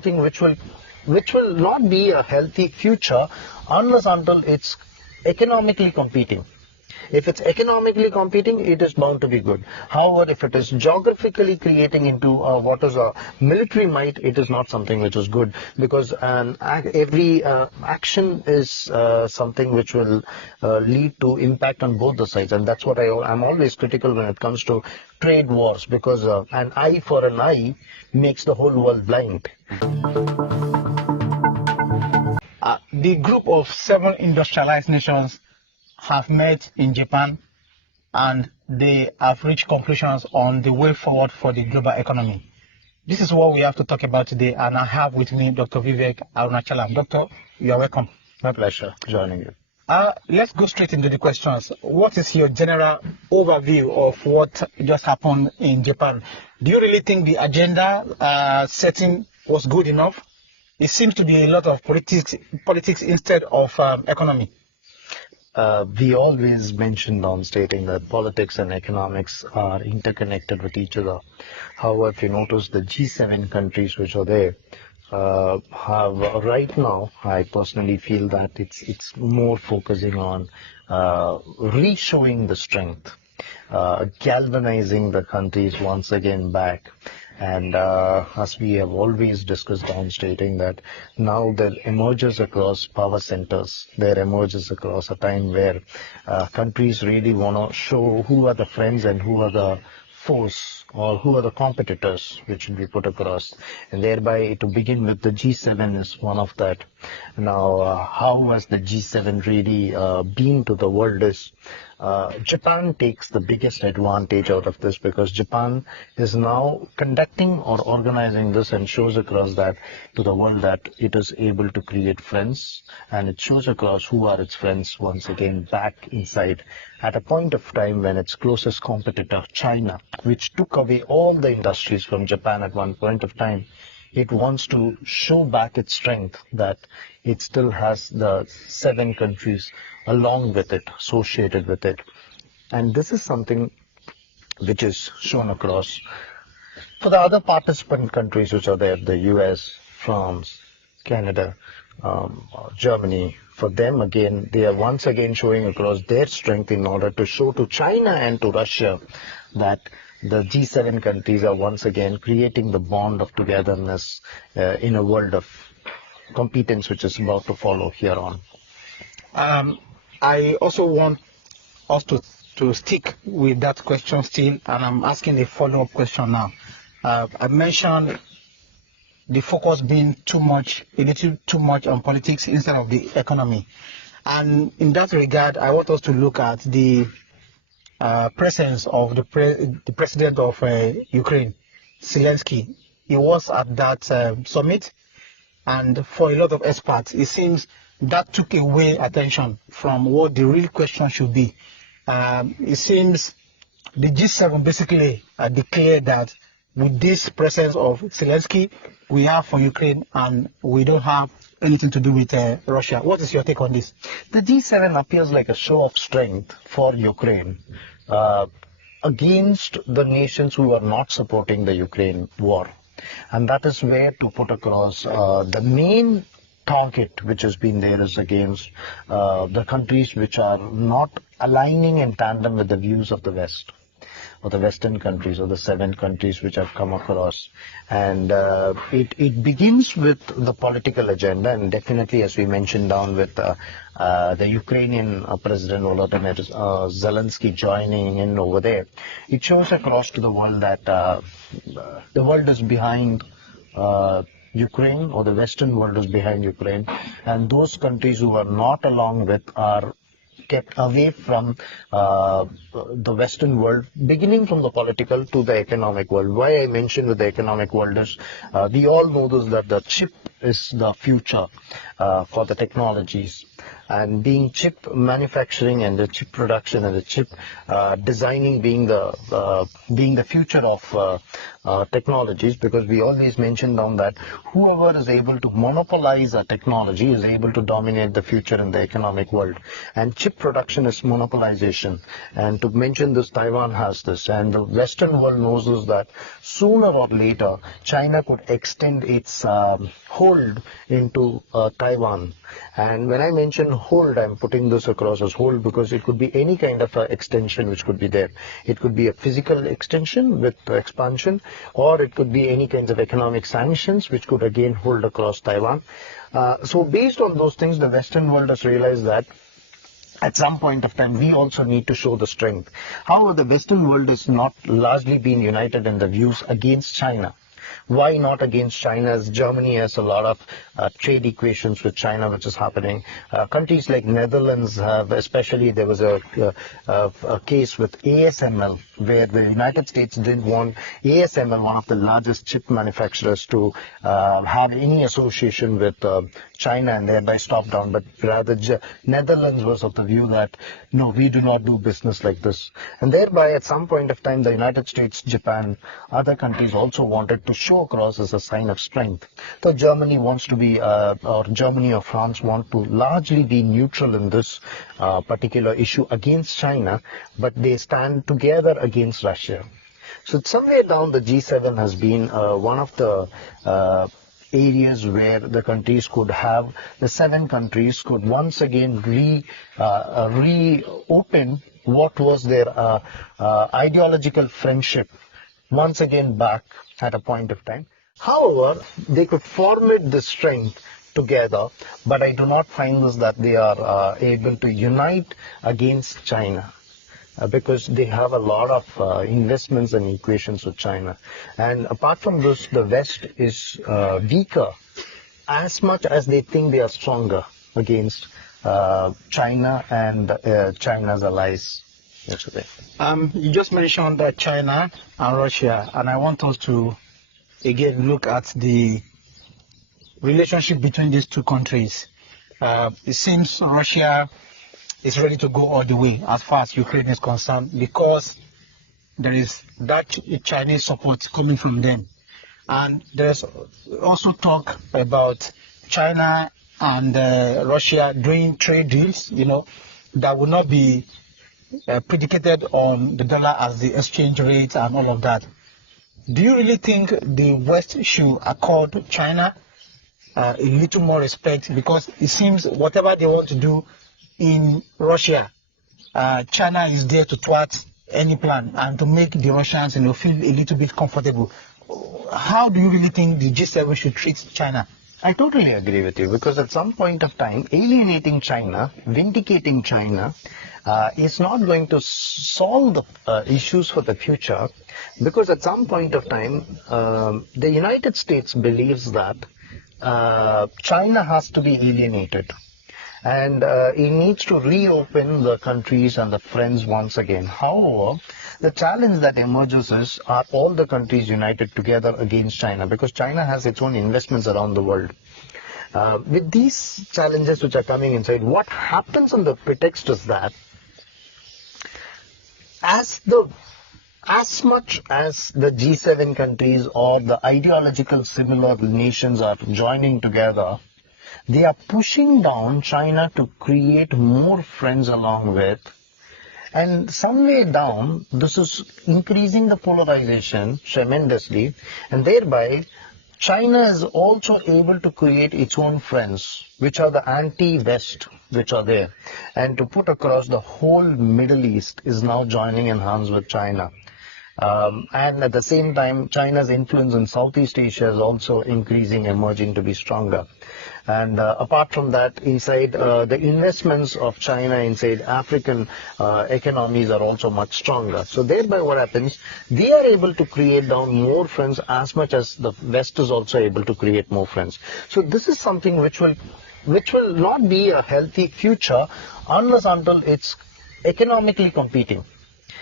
something which will not be a healthy future unless until it's economically competing. If it's economically competing, it is bound to be good. However, if it is geographically creating into what is a military might, it is not something which is good, because every action is something which will lead to impact on both the sides, and that's what I'm always critical when it comes to trade wars, because an eye for an eye makes the whole world blind. The group of 7 industrialized nations have met in Japan, and they have reached conclusions on the way forward for the global economy. This is what we have to talk about today, and I have with me Dr. Vivek Arunachalam. Doctor, you are welcome. My pleasure joining you. Let's go straight into the questions. What is your general overview of what just happened in Japan? Do you really think the agenda setting was good enough? It seems to be a lot of politics instead of economy. We always mentioned on stating that politics and economics are interconnected with each other. However, if you notice, the G7 countries which are there have right now, I personally feel that it's more focusing on re-showing the strength, galvanizing the countries once again back. And as we have always discussed on stating that now there emerges across power centers, there emerges across a time where countries really want to show who are the friends and who are the foes, or who are the competitors, which should be put across. And thereby, to begin with, the G7 is one of that. Now, how has the G7 really been to the world is, Japan takes the biggest advantage out of this, because Japan is now conducting or organizing this and shows across that to the world that it is able to create friends, and it shows across who are its friends once again back inside at a point of time when its closest competitor, China, which took away all the industries from Japan at one point of time, it wants to show back its strength, that it still has the 7 countries along with it, associated with it. And this is something which is shown across. For the other participant countries which are there, the US, France, Canada, Germany, for them again, they are once again showing across their strength in order to show to China and to Russia that the G7 countries are once again creating the bond of togetherness in a world of competence which is about to follow here on. I also want us to stick with that question still, and I'm asking a follow-up question now. I mentioned the focus being a little too much on politics instead of the economy. And in that regard, I want us to look at the presence of the president of Ukraine, Zelensky. He was at that summit, and for a lot of experts, it seems that took away attention from what the real question should be. It seems the G7 basically declared that with this presence of Zelensky, we are for Ukraine and we don't have anything to do with Russia. What is your take on this? The G7 appears like a show of strength for Ukraine against the nations who are not supporting the Ukraine war. And that is where to put across the main target which has been there is against the countries which are not aligning in tandem with the views of the West, or the Western countries, or the 7 countries which have come across. And it begins with the political agenda, and definitely, as we mentioned down with the Ukrainian President Volodymyr Zelensky joining in over there, it shows across to the world that the world is behind Ukraine, or the Western world is behind Ukraine, and those countries who are not along with are kept away from the Western world, beginning from the political to the economic world. Why I mentioned with the economic world is we all know this, that the chip is the future for the technologies. and being chip manufacturing and the chip production and the chip designing being the future of technologies, because we always mentioned on that whoever is able to monopolize a technology is able to dominate the future in the economic world. And chip production is monopolization. And to mention this, Taiwan has this, and the Western world knows this, that sooner or later China could extend its hold into Taiwan. And when I mention hold, I'm putting this across as hold because it could be any kind of extension which could be there. It could be a physical extension with expansion, or it could be any kinds of economic sanctions which could again hold across Taiwan. So based on those things, the Western world has realized that at some point of time, we also need to show the strength. However, the Western world is not largely being united in the views against China. Why not against China? As Germany has a lot of trade equations with China, which is happening. Countries like Netherlands have, especially there was a case with ASML, where the United States didn't want ASML, one of the largest chip manufacturers, to have any association with China and thereby stop down. But rather, Netherlands was of the view that, no, we do not do business like this. And thereby, at some point of time, the United States, Japan, other countries also wanted to show across as a sign of strength. So Germany wants to be, or Germany or France want to largely be neutral in this particular issue against China, but they stand together against Russia. So somewhere down the G7 has been one of the areas where the countries could have, the 7 countries could once again reopen what was their ideological friendship once again back at a point of time. However, they could formulate this strength together, but I do not find this that they are able to unite against China. Because they have a lot of investments and equations with China. And apart from this, the West is weaker as much as they think they are stronger against China and China's allies. Yesterday. You just mentioned China and Russia, and I want us to again look at the relationship between these two countries. It seems Russia is ready to go all the way as far as Ukraine is concerned, because there is that Chinese support coming from them. And there's also talk about China and Russia doing trade deals, that will not be predicated on the dollar as the exchange rate and all of that. Do you really think the West should accord China a little more respect? Because it seems whatever they want to do in Russia, China is there to thwart any plan and to make the Russians feel a little bit comfortable. How do you really think the G7 should treat China? I totally agree with you, because at some point of time, alienating China, vindicating China, is not going to solve the issues for the future, because at some point of time, the United States believes that China has to be alienated. And it needs to reopen the countries and the friends once again. However, the challenge that emerges is, are all the countries united together against China? Because China has its own investments around the world. With these challenges which are coming inside, what happens on the pretext is that as much as the G7 countries or the ideological similar nations are joining together, they are pushing down China to create more friends along with. And some way down, this is increasing the polarization tremendously, and thereby China is also able to create its own friends, which are the anti-West, which are there. And to put across, the whole Middle East is now joining in hands with China. And at the same time, China's influence in Southeast Asia is also increasing, emerging to be stronger. And apart from that, inside the investments of China inside African economies are also much stronger. So thereby what happens, they are able to create down more friends as much as the West is also able to create more friends. So this is something which will not be a healthy future unless until it's economically competing.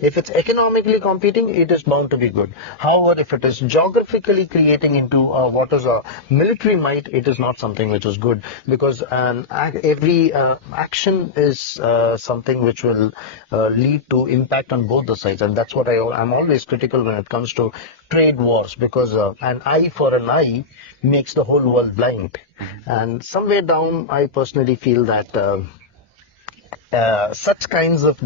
If it's economically competing, it is bound to be good. However, if it is geographically creating into what is a military might, it is not something which is good, because every action is something which will lead to impact on both the sides, and that's what I'm always critical when it comes to trade wars, because an eye for an eye makes the whole world blind. And somewhere down, I personally feel that such kinds of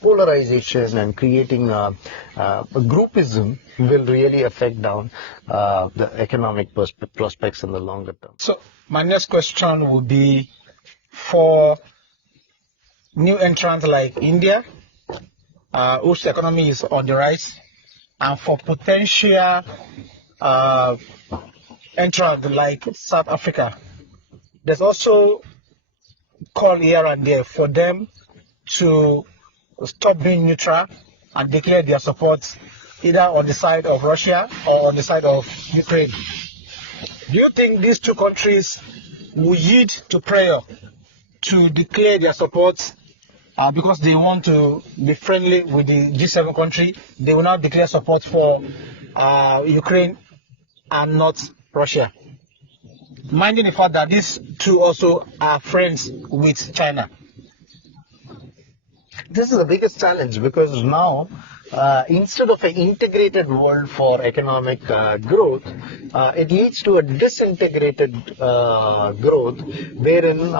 polarization and creating groupism will really affect down the economic prospects in the longer term. So my next question would be for new entrants like India, whose economy is on the rise, and for potential entrants like South Africa. There's also call here and there for them to stop being neutral and declare their support either on the side of Russia or on the side of Ukraine. Do you think these two countries will yield to prayer to declare their support because they want to be friendly with the G7 country? They will now declare support for Ukraine and not Russia, minding the fact that these two also are friends with China. This is the biggest challenge, because now instead of an integrated world for economic growth, it leads to a disintegrated growth, wherein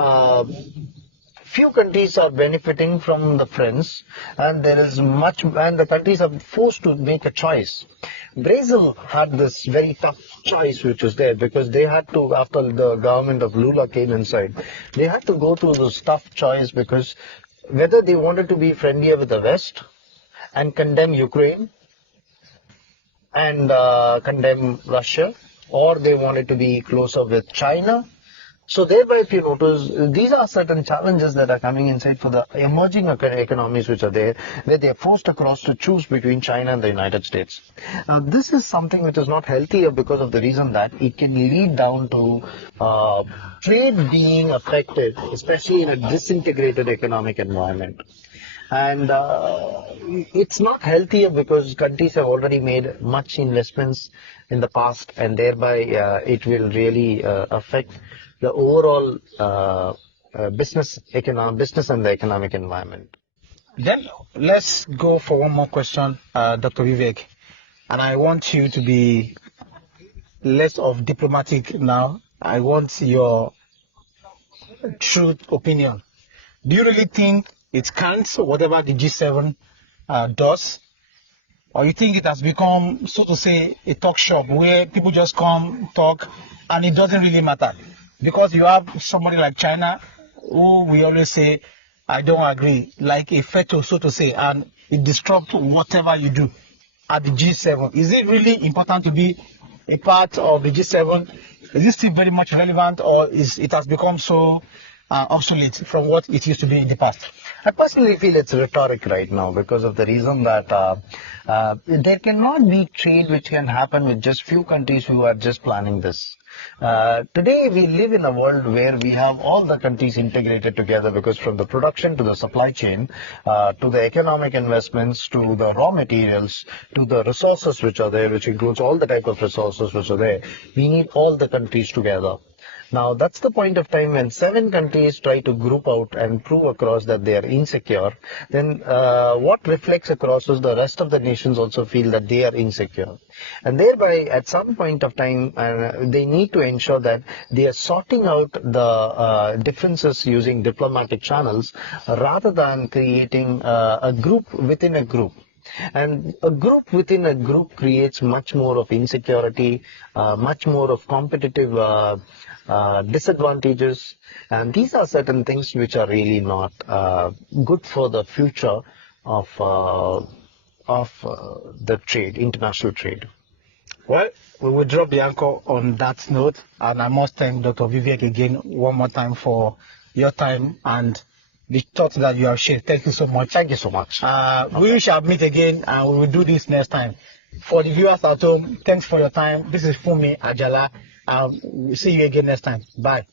few countries are benefiting from the friends, and the countries are forced to make a choice. Brazil had this very tough choice which was there, because they had to, after the government of Lula came inside, they had to go through this tough choice, because whether they wanted to be friendlier with the West and condemn Ukraine and condemn Russia, or they wanted to be closer with China. So thereby, if you notice, these are certain challenges that are coming inside for the emerging economies which are there, where they are forced across to choose between China and the United States. Now, this is something which is not healthier, because of the reason that it can lead down to trade being affected, especially in a disintegrated economic environment. And it's not healthier, because countries have already made much investments in the past, and thereby it will really affect the overall business and the economic environment. Then let's go for one more question, Dr. Vivek. And I want you to be less of diplomatic now. I want your true opinion. Do you really think it counts, whatever the G7 does? Or you think it has become, so to say, a talk shop where people just come, talk, and it doesn't really matter? Because you have somebody like China, who we always say, I don't agree, like a fetter, so to say, and it disrupts whatever you do at the G7. Is it really important to be a part of the G7? Is it still very much relevant, or it has become so obsolete from what it used to be in the past? I personally feel it's rhetoric right now, because of the reason that there cannot be trade which can happen with just few countries who are just planning this. Today we live in a world where we have all the countries integrated together, because from the production to the supply chain, to the economic investments, to the raw materials, to the resources which are there, which includes all the type of resources which are there, we need all the countries together. Now, that's the point of time when 7 countries try to group out and prove across that they are insecure. Then what reflects across is the rest of the nations also feel that they are insecure. And thereby, at some point of time, they need to ensure that they are sorting out the differences using diplomatic channels, rather than creating a group within a group. And a group within a group creates much more of insecurity, much more of competitive disadvantages, and these are certain things which are really not good for the future of the trade, international trade. Well, we will drop the anchor on that note, and I must thank Dr. Vivek again one more time for your time and the thoughts that you have shared. Thank you so much. Thank you so much. We shall meet again, and we will do this next time. For the viewers at home, thanks for your time. This is Funmi Ajala, and we'll see you again next time. Bye.